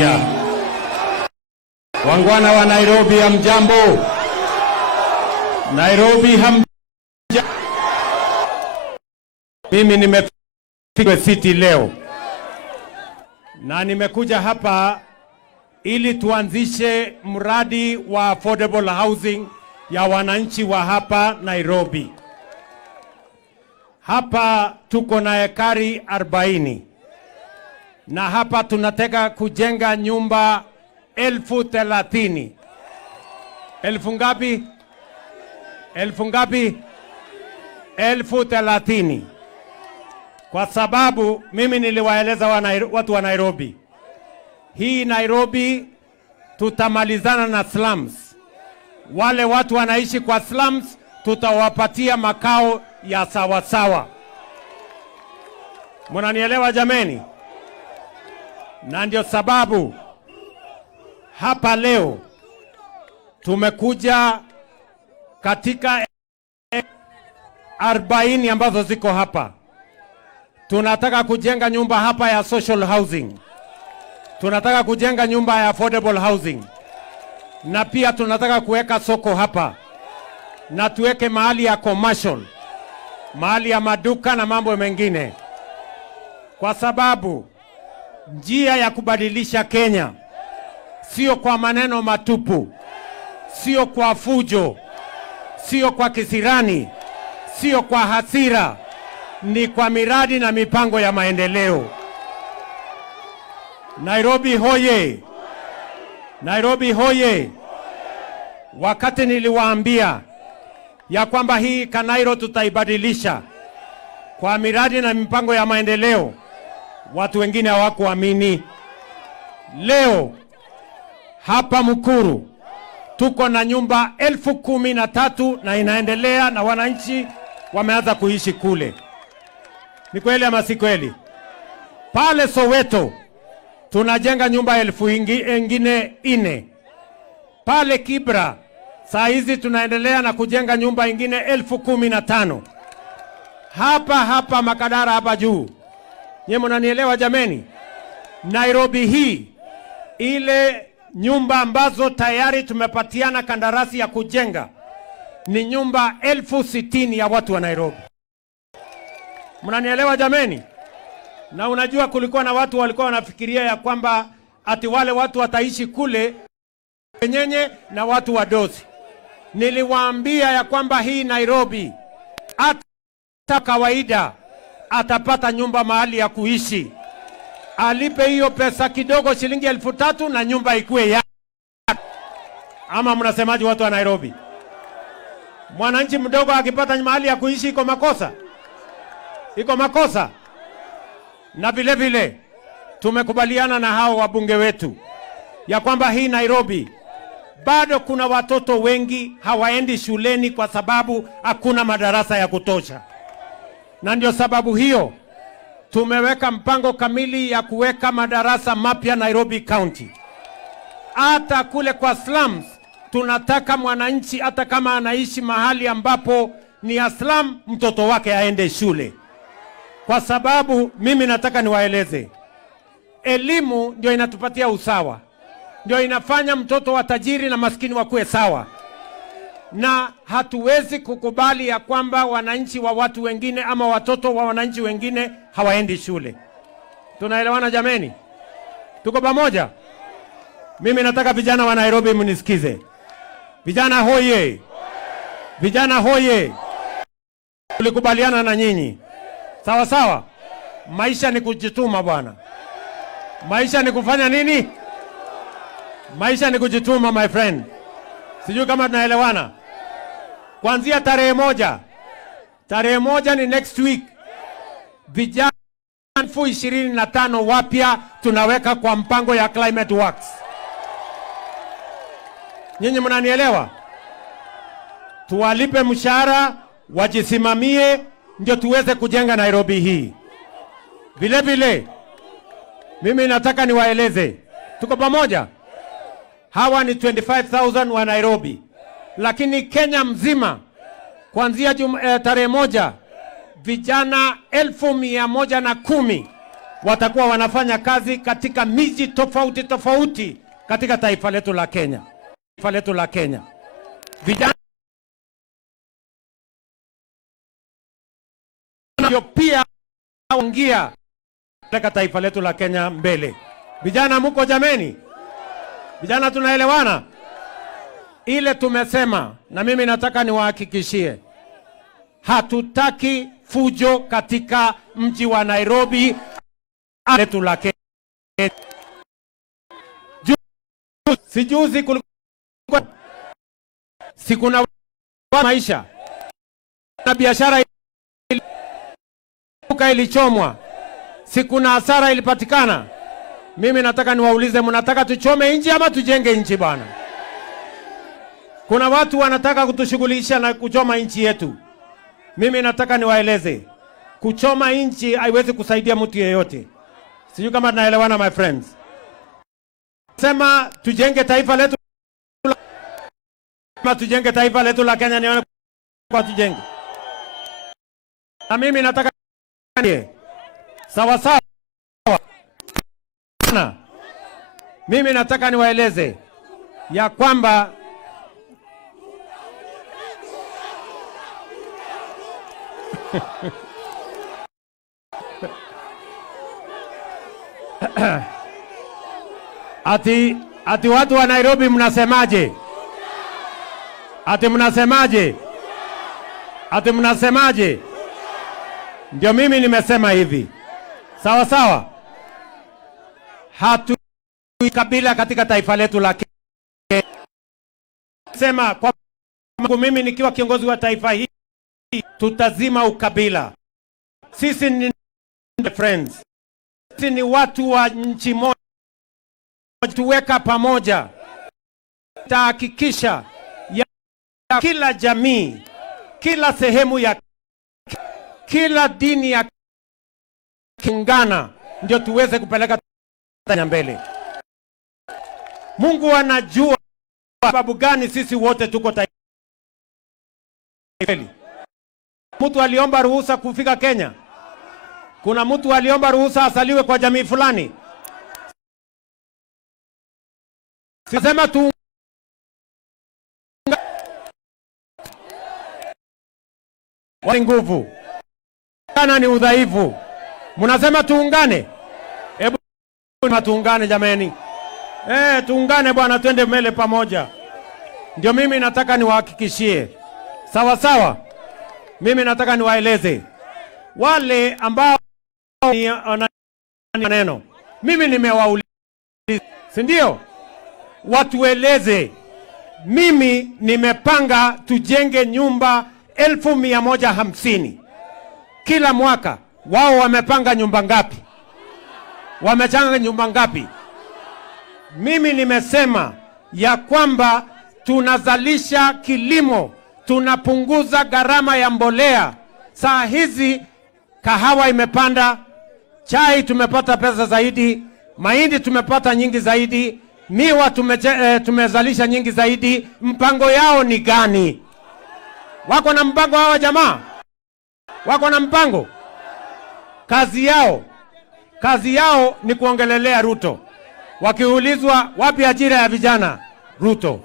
Haya, wangwana wa Nairobi, hamjambo? Nairobi hamjambo? Mimi nimefika City leo na nimekuja hapa ili tuanzishe mradi wa affordable housing ya wananchi wa hapa Nairobi. Hapa tuko na ekari 40 na hapa tunataka kujenga nyumba 30,000. Elfu ngapi? 30,000. Kwa sababu mimi niliwaeleza watu wa Nairobi, hii Nairobi tutamalizana na slums. Wale watu wanaishi kwa slums tutawapatia makao ya sawasawa. Mnanielewa jameni? Na ndio sababu hapa leo tumekuja katika 40 ambazo ziko hapa. Tunataka kujenga nyumba hapa ya social housing. Tunataka kujenga nyumba ya affordable housing. Na pia tunataka kuweka soko hapa. Na tuweke mahali ya commercial, mahali ya maduka na mambo mengine. Kwa sababu njia ya kubadilisha Kenya sio kwa maneno matupu, sio kwa fujo, sio kwa kisirani, sio kwa hasira, ni kwa miradi na mipango ya maendeleo. Nairobi hoye! Nairobi hoye! Wakati niliwaambia ya kwamba hii Kanairo tutaibadilisha kwa miradi na mipango ya maendeleo, watu wengine hawakuamini. Leo hapa Mukuru tuko na nyumba 13,000 na inaendelea na wananchi wameanza kuishi kule. Ni kweli ama si kweli? Pale Soweto tunajenga nyumba 4,000. Pale Kibra saa hizi tunaendelea na kujenga nyumba ingine 15,000. Hapa Makadara hapa juu. Nye mnanielewa jameni? Nairobi hii, ile nyumba ambazo tayari tumepatiana kandarasi ya kujenga ni nyumba 60,000 ya watu wa Nairobi. Mnanielewa jameni? Na unajua kulikuwa na watu walikuwa wanafikiria ya kwamba ati wale watu wataishi kule Nyenye na watu wa Dosi. Niliwaambia ya kwamba hii Nairobi hata kawaida atapata nyumba mahali ya kuishi. Alipe hiyo pesa kidogo, shilingi 3,000 na nyumba ikuwe ya. Ama mnasemaje watu wa Nairobi? Mwananchi mdogo akipata mahali ya kuishi iko makosa? Iko makosa? Na vile vile tumekubaliana na hao wabunge wetu ya kwamba hii Nairobi bado kuna watoto wengi hawaendi shuleni kwa sababu hakuna madarasa ya kutosha. Na ndio sababu hiyo tumeweka mpango kamili ya kuweka madarasa mapya Nairobi County. Hata kule kwa slums tunataka mwananchi hata kama anaishi mahali ambapo ni ya slum, mtoto wake aende shule. Kwa sababu mimi nataka niwaeleze, elimu ndio inatupatia usawa. Ndio inafanya mtoto wa tajiri na maskini wakuwe sawa. Na hatuwezi kukubali ya kwamba wananchi wa watu wengine ama watoto wa wananchi wengine hawaendi shule. Tunaelewana jameni? Tuko pamoja? Mimi nataka vijana wa Nairobi mnisikize. Vijana hoye! Vijana hoye! Tulikubaliana na nyinyi. Sawa sawa? Maisha ni kujituma bwana. Maisha ni kufanya nini? Maisha ni kujituma my friend. Sijui kama tunaelewana. Kuanzia tarehe 1. Tarehe 1 ni next week. Vijana 25,000 wapya tunaweka kwa mpango ya Climate Works. Nyinyi mnanielewa? Tuwalipe mshahara, wajisimamie, ndio tuweze kujenga Nairobi hii. Vile vile mimi nataka niwaeleze, tuko pamoja? Hawa ni 25,000 wa Nairobi. Lakini Kenya mzima kuanzia tarehe 1 vijana 110 watakuwa wanafanya kazi katika miji tofauti tofauti katika taifa letu la Kenya. Taifa letu la Kenya. Vijana ndio pia waingia katika taifa letu la Kenya mbele. Vijana muko jameni? Vijana tunaelewana? Ile tumesema, na mimi nataka niwahakikishie, hatutaki fujo katika mji wa Nairobi letu la Kenya. Sijuzi kulikuwa sikuna maisha na biashara ilichomwa, sikuna hasara ilipatikana. Mimi nataka niwaulize, mnataka tuchome nchi ama tujenge nchi bwana? Kuna watu wanataka kutushughulisha na kuchoma nchi yetu. Mimi nataka niwaeleze, kuchoma nchi haiwezi kusaidia mtu yeyote. Sijui kama tunaelewana my friends. Sema tujenge taifa letu, kama tujenge taifa letu la Kenya, nione kwa tujenge. Na mimi nataka sawa sawa. Mimi nataka niwaeleze ya kwamba ati watu wa Nairobi mnasemaje? Ati mnasemaje? Ati mnasemaje? Ndio mimi nimesema hivi. Sawa sawa. Hatu kabila katika taifa letu la Kenya. Sema kwa mimi nikiwa kiongozi wa taifa hili, tutazima ukabila. Sisi ni friends. Sisi ni watu wa nchi moja. Tuweka pamoja. Tahakikisha ya kila jamii, kila sehemu ya kila dini ya kingana, ndio tuweze kupeleka mbele. Mungu anajua sababu gani sisi wote tuko taifa. Mtu aliomba ruhusa kufika Kenya? Kuna mtu aliomba ruhusa asaliwe kwa jamii fulani? Sisema tu wa nguvu kana ni udhaifu. Mnasema tuungane? Hebu tuungane jameni. Tuungane bwana, twende mbele pamoja. Ndio mimi nataka niwahakikishie. Sawa sawa. Mimi nataka niwaeleze wale ambao ni maneno. Mimi nimewauliza, si ndio? Watueleze. Mimi nimepanga tujenge nyumba 1150 kila mwaka. Wao wamepanga nyumba ngapi? Wamechanga nyumba ngapi? Mimi nimesema ya kwamba tunazalisha kilimo, tunapunguza gharama ya mbolea. Saa hizi kahawa imepanda, chai tumepata pesa zaidi, mahindi tumepata nyingi zaidi, miwa tumezalisha nyingi zaidi. Mpango yao ni gani? Wako na mpango hawa jamaa? Wako na mpango? Kazi yao ni kuongelelea Ruto. Wakiulizwa wapi ajira ya vijana, Ruto.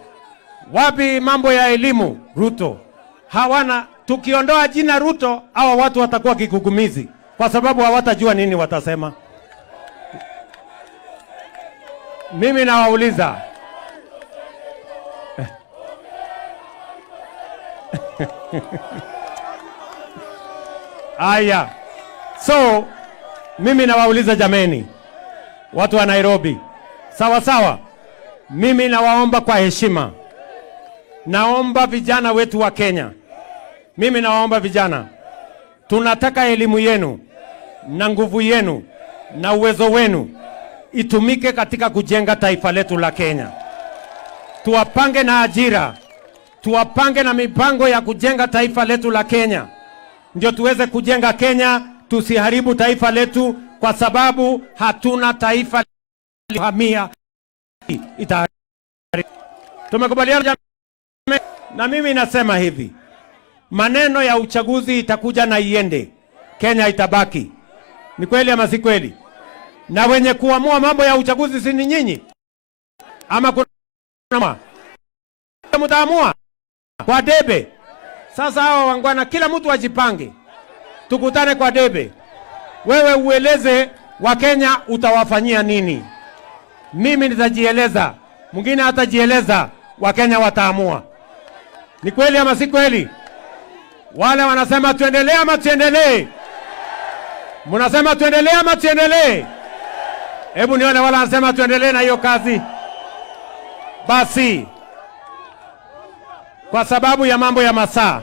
Wapi mambo ya elimu, Ruto. Hawana. Tukiondoa jina Ruto, hawa watu watakuwa kigugumizi, kwa sababu hawatajua nini watasema. Mimi nawauliza, aya, so mimi nawauliza jameni, watu wa Nairobi, sawa sawa. Mimi nawaomba kwa heshima, naomba vijana wetu wa Kenya, mimi nawaomba vijana, tunataka elimu yenu na nguvu yenu na uwezo wenu itumike katika kujenga taifa letu la Kenya. Tuwapange na ajira, tuwapange na mipango ya kujenga taifa letu la Kenya, ndio tuweze kujenga Kenya. Tusiharibu taifa letu, kwa sababu hatuna taifa hamia. Tumekubaliana na mimi nasema hivi, maneno ya uchaguzi itakuja na iende, Kenya itabaki. Ni kweli ama si kweli? Na wenye kuamua mambo ya uchaguzi si ni nyinyi? Ama kuna mtaamua kwa debe? Sasa hawa wangwana, kila mtu ajipange, tukutane kwa debe. Wewe ueleze Wakenya utawafanyia nini. Mimi nitajieleza, mwingine hatajieleza, Wakenya wataamua. Ni kweli ama si kweli? Wale wanasema tuendelee ama tuendelee? Mnasema tuendelee ama tuendelee? Hebu nione wale wanasema tuendelee na hiyo kazi. Basi, kwa sababu ya mambo ya masaa,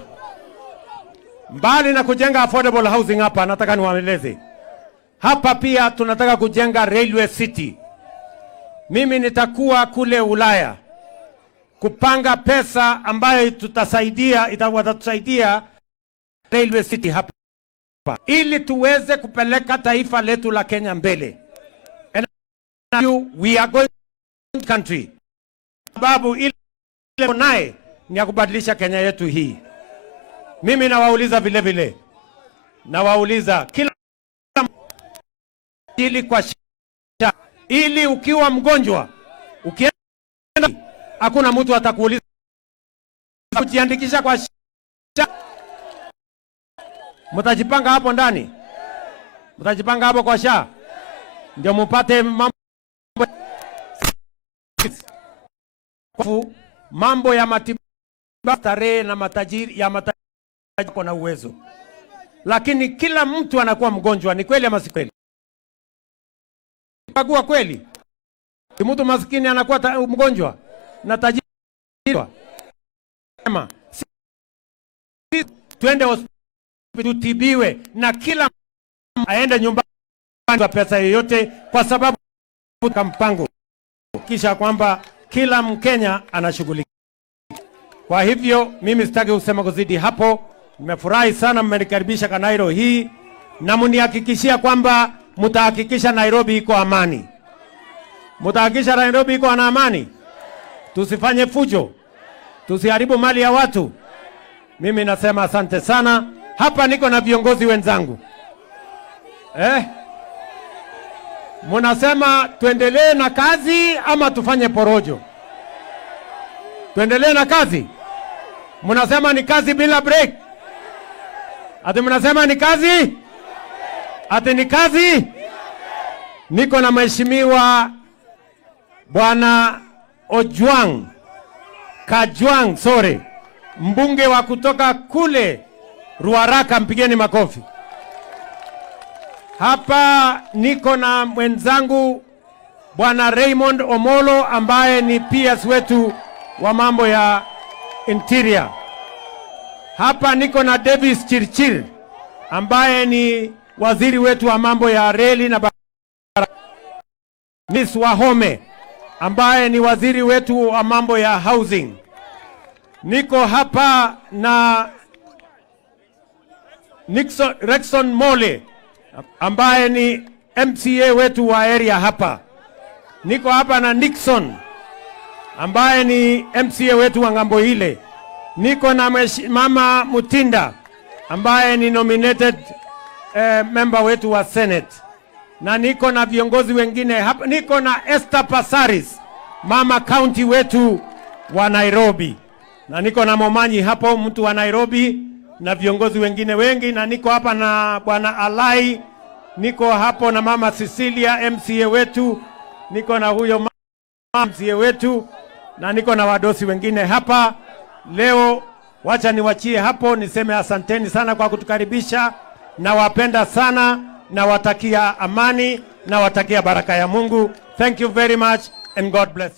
mbali na kujenga affordable housing hapa, nataka niwaeleze. Hapa pia tunataka kujenga railway city. Mimi nitakuwa kule Ulaya kupanga pesa ambayo itatusaidia railway city hapa, ili tuweze kupeleka taifa letu la Kenya mbele. And we are going to country. Sababu ile naye ni ya kubadilisha Kenya yetu hii. Mimi nawauliza vile vile, nawauliza kila ili kwa sha, ili ukiwa mgonjwa ukienda hakuna mtu atakuuliza kujiandikisha kwa sha. Mtajipanga hapo ndani, mtajipanga hapo kwa sha ndio mupate mambo ya matibabu, starehe na matajiri ya matajiri na uwezo. Lakini kila mtu anakuwa mgonjwa. Ni kweli ama si kweli? Bagua kweli? Mtu maskini anakuwa mgonjwa na tajiri. Twende hospitali tutibiwe na kila aende nyumbani kwa pesa yoyote, kwa sababu mpango kisha kwamba kila Mkenya anashughulika. Kwa hivyo mimi sitaki kusema kuzidi hapo. Nimefurahi sana mmenikaribisha Kanairo hii, na mnihakikishia kwamba mtahakikisha Nairobi iko amani. Mtahakikisha Nairobi iko na amani. Tusifanye fujo, tusiharibu mali ya watu. Mimi nasema asante sana. Hapa niko na viongozi wenzangu. Munasema tuendelee na kazi ama tufanye porojo? Tuendelee na kazi. Munasema ni kazi bila break. Ati munasema ni kazi? Ati ni kazi? Niko na mheshimiwa Bwana Ojwang Kajwang, mbunge wa kutoka kule Ruaraka, mpigeni makofi. Hapa niko na mwenzangu Bwana Raymond Omolo ambaye ni PS wetu wa mambo ya interior. Hapa niko na Davis Chirchir ambaye ni waziri wetu wa mambo ya reli na barabara. Miss Wahome ambaye ni waziri wetu wa mambo ya housing. Niko hapa na Rexon Mole ambaye ni MCA wetu wa area hapa. Niko hapa na Nixon ambaye ni MCA wetu wa ngambo ile. Niko na Mama Mutinda ambaye ni nominated member wetu wa Senate. Na niko na viongozi wengine hapa. Niko na Esther Passaris, mama county wetu wa Nairobi. Na niko na Momanyi hapo, mtu wa Nairobi, na viongozi wengine wengi. Na niko hapa na Bwana Alai. Niko hapo na Mama Cecilia, MCA wetu. Niko na huyo mama MCA wetu, na niko na wadosi wengine hapa. Leo wacha niwachie hapo, niseme asanteni sana kwa kutukaribisha. Nawapenda sana, nawatakia amani, nawatakia baraka ya Mungu. Thank you very much and God bless.